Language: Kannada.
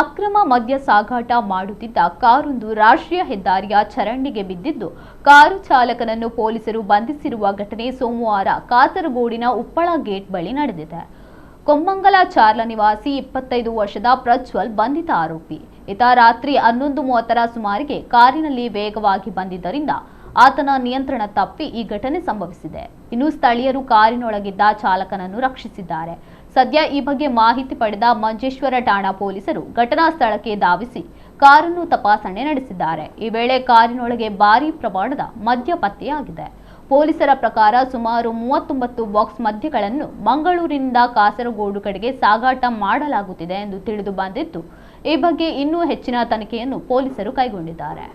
ಅಕ್ರಮ ಮದ್ಯ ಸಾಗಾಟ ಮಾಡುತ್ತಿದ್ದ ಕಾರೊಂದು ರಾಷ್ಟ್ರೀಯ ಹೆದ್ದಾರಿಯ ಚರಂಡಿಗೆ ಬಿದ್ದಿದ್ದು ಕಾರು ಚಾಲಕನನ್ನು ಪೊಲೀಸರು ಬಂಧಿಸಿರುವ ಘಟನೆ ಸೋಮವಾರ ಕಾಸರಗೋಡಿನ ಉಪ್ಪಳ ಗೇಟ್ ಬಳಿ ನಡೆದಿದೆ. ಕೊಮ್ಮಂಗಲ ಚಾರ್ಲ ನಿವಾಸಿ 25 ವರ್ಷದ ಪ್ರಜ್ವಲ್ ಬಂಧಿತ ಆರೋಪಿ. ಈತ ರಾತ್ರಿ 11:30ರ ಸುಮಾರಿಗೆ ಕಾರಿನಲ್ಲಿ ವೇಗವಾಗಿ ಬಂದಿದ್ದರಿಂದ ಆತನ ನಿಯಂತ್ರಣ ತಪ್ಪಿ ಈ ಘಟನೆ ಸಂಭವಿಸಿದೆ. ಇನ್ನು ಸ್ಥಳೀಯರು ಕಾರಿನೊಳಗಿದ್ದ ಚಾಲಕನನ್ನು ರಕ್ಷಿಸಿದ್ದಾರೆ. ಸದ್ಯ ಈ ಬಗ್ಗೆ ಮಾಹಿತಿ ಪಡೆದ ಮಂಜೇಶ್ವರ ಠಾಣಾ ಪೊಲೀಸರು ಘಟನಾ ಸ್ಥಳಕ್ಕೆ ಧಾವಿಸಿ ಕಾರನ್ನು ತಪಾಸಣೆ ನಡೆಸಿದ್ದಾರೆ. ಈ ವೇಳೆ ಕಾರಿನೊಳಗೆ ಭಾರೀ ಪ್ರಮಾಣದ ಮದ್ಯ ಪತ್ತೆಯಾಗಿದೆ. ಪೊಲೀಸರ ಪ್ರಕಾರ ಸುಮಾರು 39 ಬಾಕ್ಸ್ ಮದ್ಯಗಳನ್ನು ಮಂಗಳೂರಿನಿಂದ ಕಾಸರಗೋಡು ಕಡೆಗೆ ಸಾಗಾಟ ಮಾಡಲಾಗುತ್ತಿದೆ ಎಂದು ತಿಳಿದು ಬಂದಿದ್ದು, ಈ ಬಗ್ಗೆ ಇನ್ನೂ ಹೆಚ್ಚಿನ ತನಿಖೆಯನ್ನು ಪೊಲೀಸರು ಕೈಗೊಂಡಿದ್ದಾರೆ.